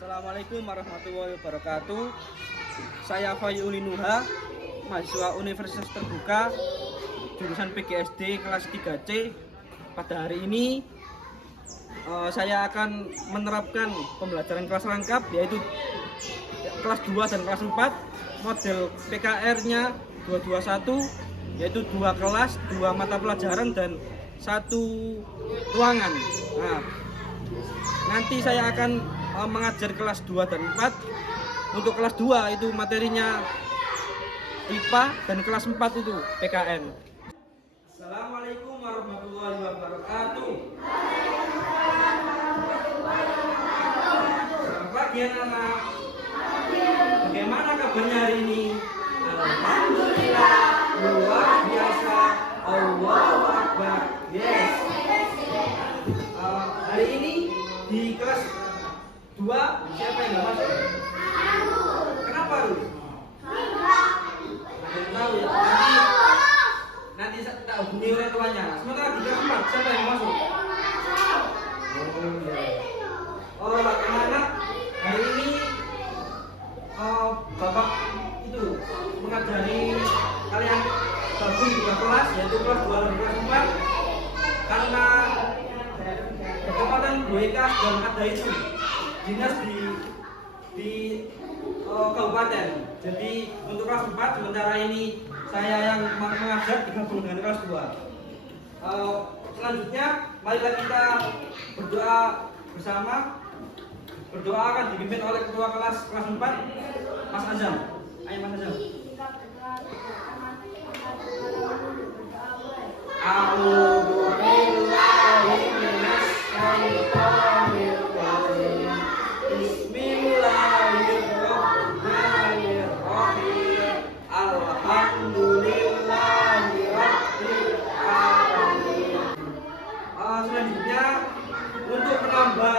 Assalamualaikum warahmatullahi wabarakatuh. Saya Fayuli Nuha, mahasiswa Universitas Terbuka, jurusan PGSD kelas 3C. Pada hari ini saya akan menerapkan pembelajaran kelas rangkap, yaitu kelas 2 dan kelas 4. Model PKR-nya 221, yaitu 2 kelas, 2 mata pelajaran, dan 1 ruangan. Nah, nanti saya akan mengajar kelas 2 dan 4. Untuk kelas 2 itu materinya IPA, dan kelas 4 itu PKN. Assalamualaikum warahmatullahi wabarakatuh. Selamat pagi anak-anak. Bagaimana kabarnya hari ini? Alhamdulillah, luar biasa. Allahu Akbar. Yes. Hari ini di kelas 2 siapa yang nggak masuk? Kenapa lu? Nggak tahu ya. Nanti tak hubungi orang tuanya. Sementara di kelas 4 siapa yang masuk? Oh, anak-anak, hari ini Bapak itu mengajari kalian gabung 2 kelas, yaitu kelas 2 dan kelas 4, karena ketepatan BWK dan ada itu dinas di kabupaten. Jadi untuk kelas 4 sementara ini saya yang mengajar digabung dengan kelas 2. Selanjutnya marilah kita berdoa bersama. Berdoa akan dipimpin oleh ketua kelas 4, Mas Azam. Ayo Mas Azam. A'udzu billahi minas syaitonir rajim. Bismillahirrahmanirrahim. Alhamdulillahi rabbil alamin. Selanjutnya, untuk menambah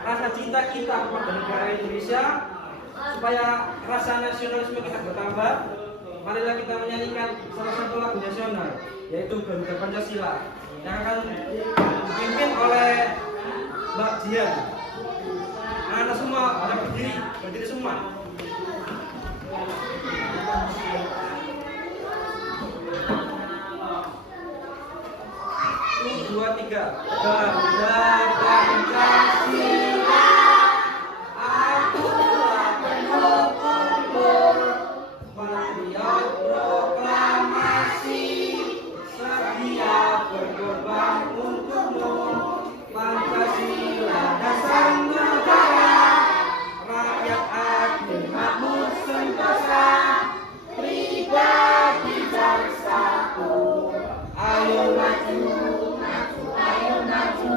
rasa cinta kita kepada negara Indonesia, supaya rasa nasionalisme kita bertambah, marilah kita menyanyikan salah satu lagu nasional, yaitu Garuda Pancasila, yang akan dipimpin oleh Mbak Dian. Anak semua pada berdiri semua. 1, 2, 3. Garuda Pancasila, akulah pendukungmu, patriot proklamasi, sedia berkorban untukmu. Pancasila dasar negara, rakyat adil makmur sentosa, pribadi bersatu. Ayo maju, maju, ayo maju,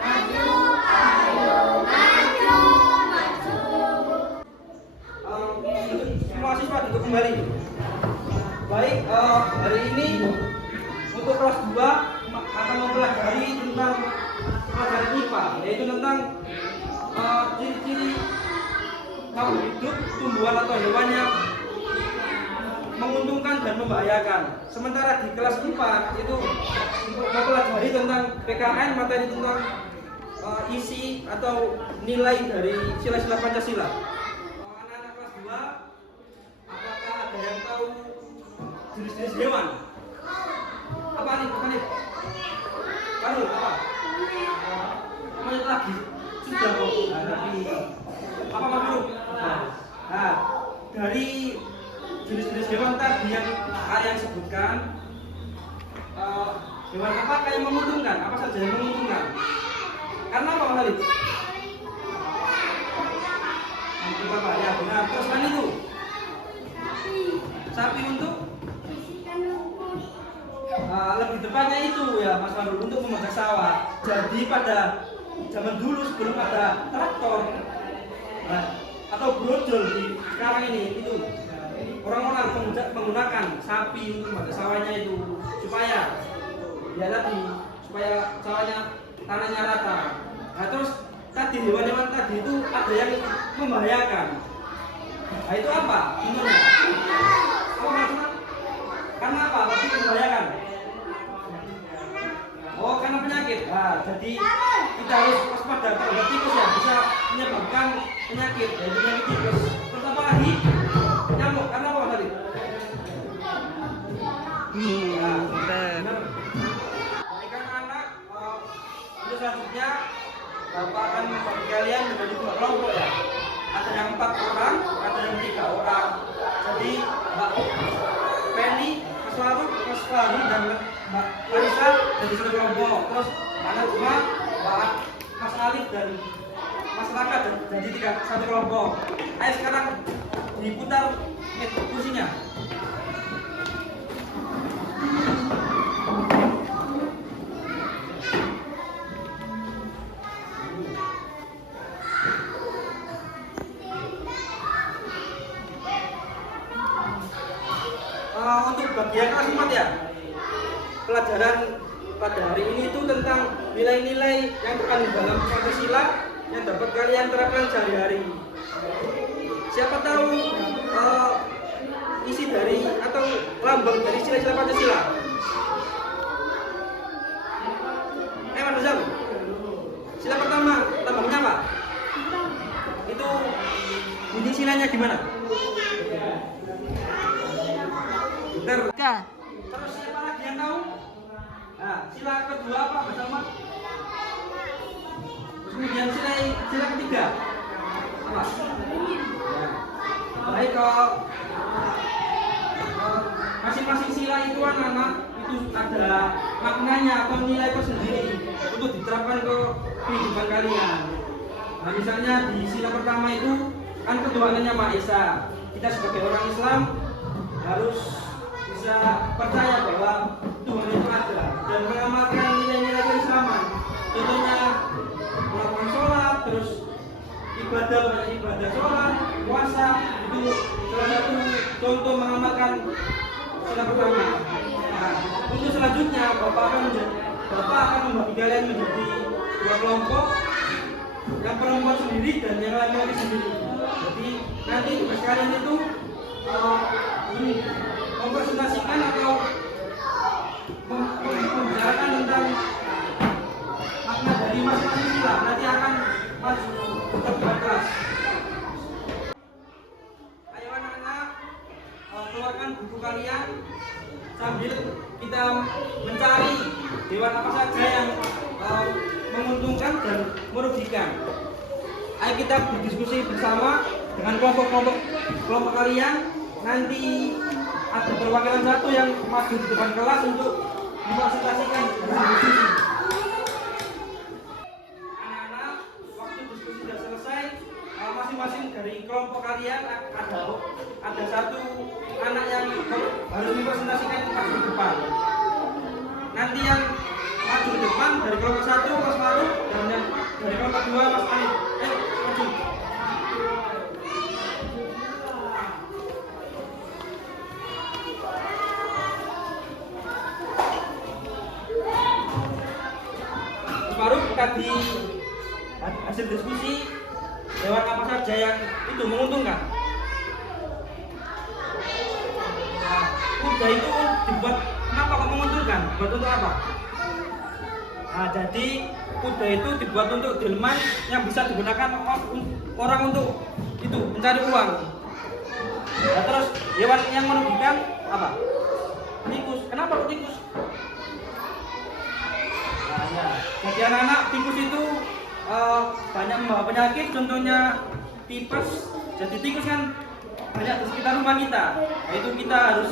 maju, ayo maju, maju. Semua siswa duduk kembali. Baik, hari ini untuk kelas 2 akan mempelajari tentang pelajaran IPA, yaitu tentang ciri-ciri makhluk hidup, tumbuhan atau hewan yang menguntungkan dan membahayakan. Sementara di kelas 4 itu mempelajari tentang PKN, materi tentang isi atau nilai dari sila-sila Pancasila. Anak-anak kelas 2, apakah ada yang tahu jenis-jenis hewan? Apa nih? Kamu apa? Menit lagi sudah kok. Apa makhluk? Nah, dari jenis-jenis hewan tadi yang kalian sebutkan, hewan apa yang menguntungkan? Apa saja yang menguntungkan? Karena apa kali? Untuk apa? Ya benar. Terus kan itu? Sapi untuk? Lebih tepatnya itu ya Mas Fadul, untuk memotong sawah. Jadi pada zaman dulu sebelum ada traktor atau brojol di sekarang ini, itu orang-orang menggunakan sapi untuk memotong sawahnya itu supaya sawahnya tanahnya rata. Nah, terus tadi hewan-hewan tadi itu ada yang membahayakan. Nah, itu apa? Contohnya? Apa maksudnya? Karena apa? Pasti membahayakan. Oh, karena penyakit. penyakit. Nah, jadi kita harus waspada terhadap tikus yang bisa menyebabkan penyakit, yaitu penyakit tikus. Terus apa lagi? Nyamuk. Karena apa tadi? Nah, benar. Baik anak-anak, untuk selanjutnya Bapak akan membagi kalian menjadi 2 kelompok ya. Ada yang 4 orang, ada yang 3 orang. Jadi Mbak Penny, Mas Fahri dan Mbak Marisa jadi 1 kelompok. Terus anak semua Mas Alif dan Mas Raka jadi 1 kelompok. Ayo sekarang diputar kursinya. Untuk bagian kelas 4 ya, pelajaran pada hari ini itu tentang nilai-nilai yang terkandung dalam Pancasila yang dapat kalian terapkan sehari-hari. Siapa tahu isi dari atau lambang dari sila-sila Pancasila? Mas Rizal, sila pertama lambangnya apa? Itu bunyi silanya gimana? Terus siapa lagi yang tahu? Nah, sila kedua apa Mas Salma? Kemudian sila ketiga apa? Baik, kalau masing-masing sila itu anak-anak itu ada maknanya atau nilai tersendiri untuk diterapkan ke kehidupan kalian. Nah, misalnya di sila pertama itu kan ketuhanannya Maha Esa. Kita sebagai orang Islam harus bisa percaya bahwa Tuhan itu ada dan mengamalkan nilai-nilai keislaman. Contohnya melakukan sholat, terus ibadah sholat, puasa, itu salah satu contoh mengamalkan sila pertama. Nah, untuk selanjutnya Bapak akan membagi kalian menjadi 2 kelompok, yang perempuan sendiri dan yang laki-laki sendiri. Jadi nanti tugas kalian itu mempresentasikan atau membicarakan tentang makna dari masing-masing sila. Nanti akan maju ke kelas. Ayo anak-anak, keluarkan buku kalian sambil kita mencari hewan apa saja yang menguntungkan dan merugikan. Ayo kita berdiskusi bersama dengan kelompok kalian. Nanti ada perwakilan satu yang maju di depan kelas untuk mempresentasikan diskusi. Anak-anak, waktu diskusi sudah selesai, masing-masing dari kelompok kalian ada satu anak yang harus mempresentasikan maju di depan. Nanti yang maju di depan dari kelompok 1 Mas Faru dan yang dari kelompok 2 Mas Alif. Maju. Baru tadi hasil diskusi hewan apa saja yang itu menguntungkan. Nah, kuda itu dibuat kenapa kok menguntungkan? Buat untuk apa? Nah, jadi kuda itu dibuat untuk delman yang bisa digunakan orang untuk itu mencari uang. Nah, terus hewan yang merugikan apa? Tikus. Kenapa kok tikus? Ya. Jadi anak-anak, tikus itu banyak membawa penyakit, contohnya tipes. Jadi tikus kan banyak di sekitar rumah kita, yaitu kita harus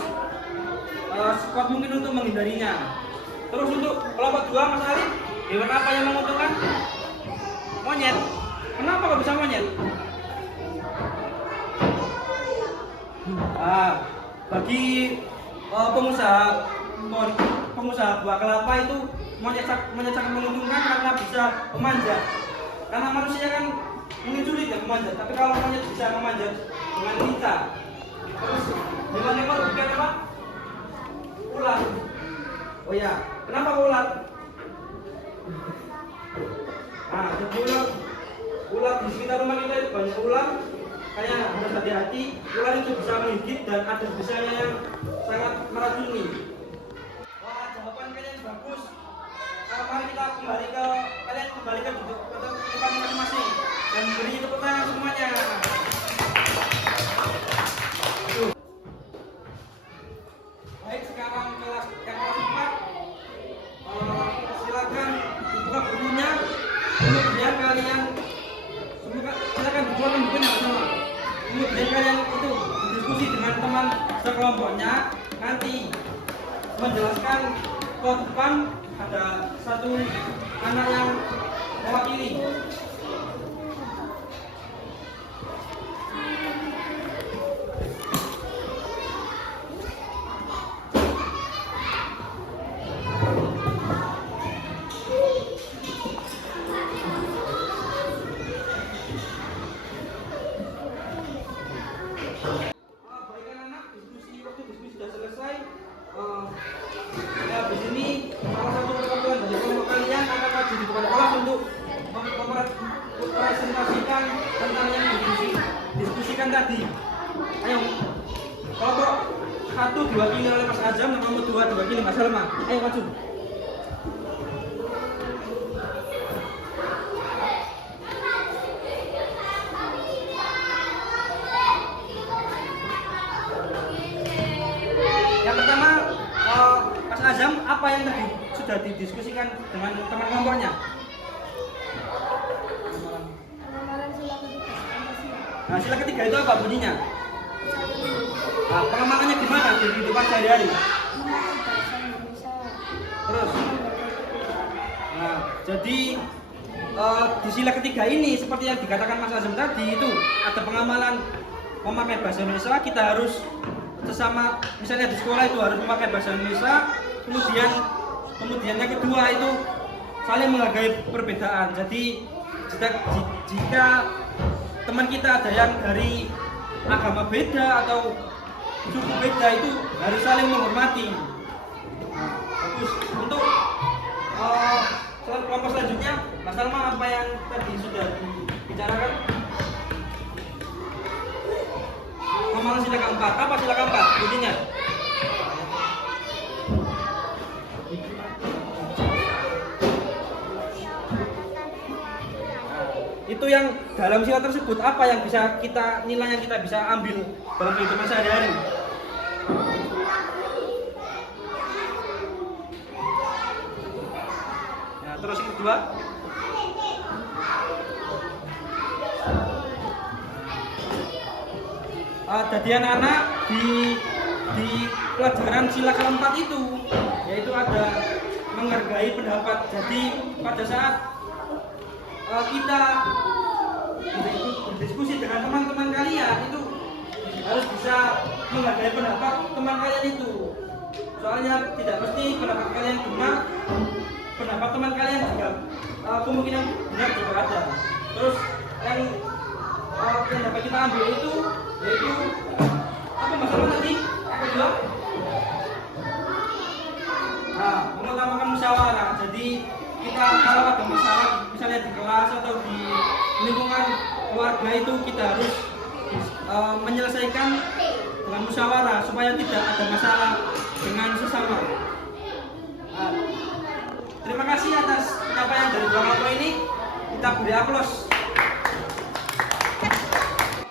sekuat mungkin untuk menghindarinya. Terus untuk kelompok 2 Mas Ali, hewan apa yang menguntungkan? Monyet. Kenapa kok bisa monyet? Bagi pengusaha buah kelapa itu monyet sangat menguntungkan karena bisa memanjat. Karena manusia kan mungkin sulit ya memanjat, tapi kalau monyet bisa memanjat dengan lincah. Terus hewan yang merugikan apa? Ular. Oh ya, kenapa ular? Nah, jadi ular di sekitar rumah kita itu banyak ular. Kayaknya harus hati-hati. Ular itu bisa menggigit dan ada bisanya yang sangat meracuni. Wah, jawaban kalian bagus. Mari kita kembali ke kalian kembali ke duduk atau tempat masing-masing dan beri tepuk tangan semuanya. Baik, sekarang kelas yang kelas 4 silakan dibuka bukunya, kemudian kalian silakan dikeluarkan bukunya bersama. Kemudian kalian itu berdiskusi dengan teman sekelompoknya, nanti menjelaskan ke depan. Ada satu anak yang mewakili. Baikkan anak, diskusi sudah selesai. Di sini salah satu perwakilan dari kelompok kalian akan maju di depan kelas untuk mempresentasikan tentang yang diskusikan tadi. Ayo, kelompok 1 diwakili oleh Mas Azam, kelompok 2 diwakili Mas Salma. Ayo maju. Yang pertama, Mas Azam, apa yang tadi sudah didiskusikan dengan teman kelompoknya? Nah, sila ketiga itu apa bunyinya? Nah, pengamanannya gimana di kehidupan sehari-hari? Terus, nah, jadi di sila ketiga ini seperti yang dikatakan Mas Azam tadi itu ada pengamalan memakai bahasa Indonesia. Kita harus sesama, misalnya di sekolah itu harus memakai bahasa Indonesia. Kemudian yang kedua itu saling menghargai perbedaan. Jadi jika teman kita ada yang dari agama beda atau suku beda itu harus saling menghormati. Bagus. Untuk kelompok selanjutnya, Mas Salma, apa yang tadi sudah dibicarakan? Amalan sila keempat. Apa sila keempat? Bunyinya? Itu yang dalam sila tersebut apa yang bisa kita nilai yang kita bisa ambil dalam kehidupan sehari-hari? Nah, terus yang kedua, jadi anak-anak di pelajaran sila keempat itu yaitu ada menghargai pendapat. Jadi pada saat kita berdiskusi dengan teman-teman kalian itu harus bisa menghargai pendapat teman kalian itu. Soalnya tidak mesti pendapat kalian benar, pendapat teman kalian juga kemungkinan benar juga ada. Terus yang dapat kita ambil itu yaitu apa masalah tadi? Kedua, nah, mengutamakan musyawarah. Jadi kita kalau ada masalah misalnya di kelas atau di lingkungan keluarga itu kita harus menyelesaikan dengan musyawarah supaya tidak ada masalah dengan sesama. Nah, terima kasih atas pencapaian dari dua kelompok ini. Kita beri aplaus.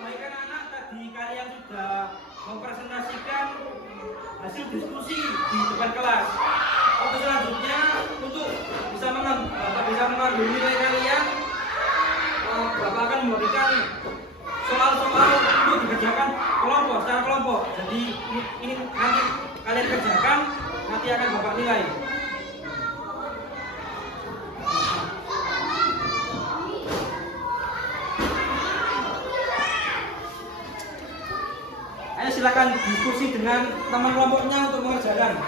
Baikkan anak, tadi kalian sudah mempresentasikan hasil diskusi di depan kelas. Untuk selanjutnya, untuk bisa mengambil nilai kalian, Bapak akan memberikan soal-soal untuk dikerjakan kelompok secara kelompok. Jadi ini nanti kalian kerjakan, nanti akan Bapak nilai. Ayo silakan diskusi dengan teman kelompoknya untuk mengerjakan.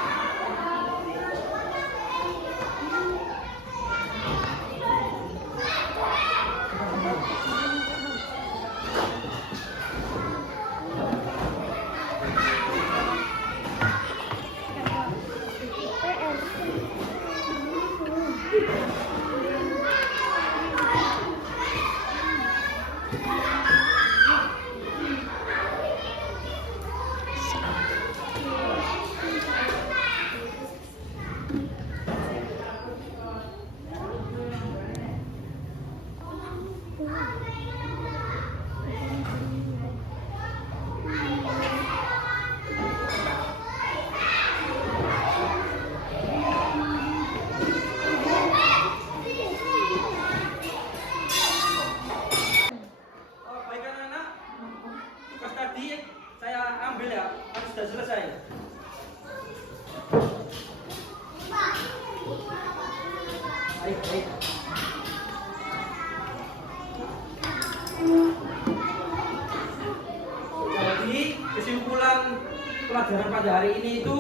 sudah selesai. Baik, baik. Jadi kesimpulan pelajaran pada hari ini itu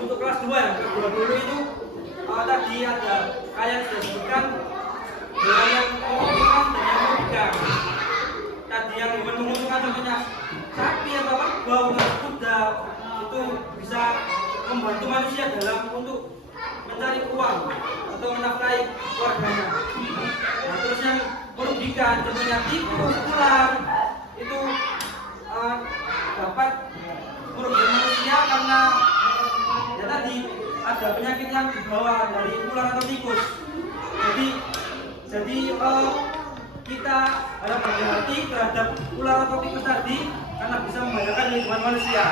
untuk kelas 2 ya, kelas 2 dulu itu tadi ada kalian sudah sebutkan hewan yang menguntungkan dan yang merugikan. Tadi yang menguntungkan contohnya sapi atau kerbau atau kuda itu bisa membantu manusia dalam untuk mencari uang atau menafkahi keluarganya. Nah, terus yang merugikan contohnya tikus, ular itu dapat merugikan manusia karena ya tadi ada penyakit yang dibawa dari ular atau tikus. Jadi kita harus berhati-hati terhadap ular atau tikus tadi karena bisa membahayakan lingkungan manusia.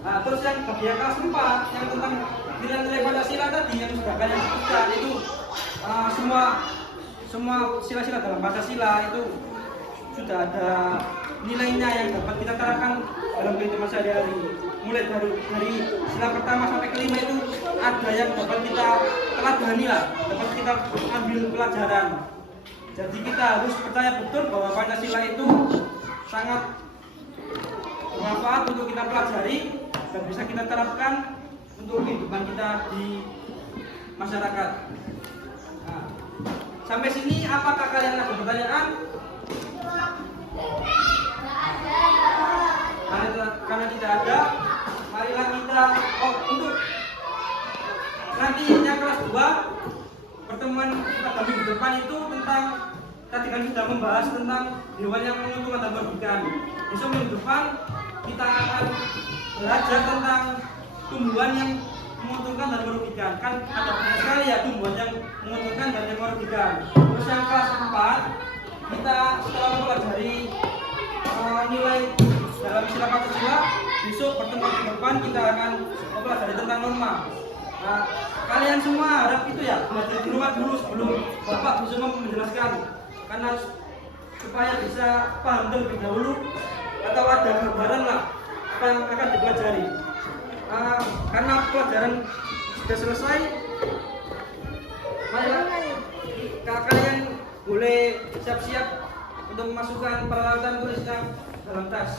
Nah, terus yang bagian kelas 4 yang tentang nilai-nilai Pancasila tadi yang sudah kalian sebutkan itu semua sila-sila dalam Pancasila itu sudah ada nilainya yang dapat kita terapkan dalam kehidupan sehari-hari. Mulai dari sila pertama sampai kelima itu ada yang dapat kita teladani lah, dapat kita ambil pelajaran. Jadi kita harus percaya betul bahwa Pancasila itu sangat bermanfaat untuk kita pelajari dan bisa kita terapkan untuk kehidupan kita di masyarakat. Nah, sampai sini apakah kalian ada pertanyaan? Karena tidak ada, marilah kita untuk nanti yang kelas 2 pertemuan pada minggu depan itu tentang tadi kan sudah membahas tentang hewan yang menguntungkan dan merugikan. Besok minggu depan kita akan belajar tentang tumbuhan yang menguntungkan dan merugikan. Kan ada banyak sekali ya tumbuhan yang menguntungkan dan yang merugikan. Terus yang kelas 4 kita setelah mempelajari nilai dalam istilah Pancasila, besok pertemuan ke depan kita akan mempelajari tentang norma. Nah, kalian semua harap itu ya belajar di rumah dulu sebelum Bapak bisa menjelaskan, karena supaya bisa paham terlebih dahulu atau ada gambaran lah apa yang akan dipelajari. Karena pelajaran sudah selesai, marilah kalian boleh siap-siap untuk memasukkan peralatan tulisnya dalam tas.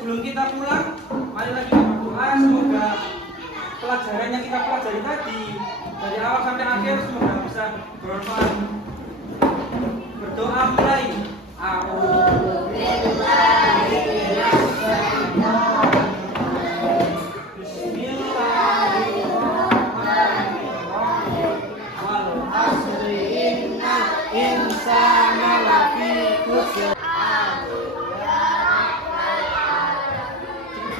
Sebelum kita pulang, marilah kita berdoa semoga pelajaran yang kita pelajari tadi dari awal sampai akhir semoga bisa bermanfaat. Berdoa mulai.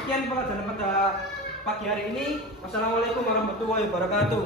Sekian pelajaran pada pagi hari ini. Wassalamualaikum warahmatullahi wabarakatuh.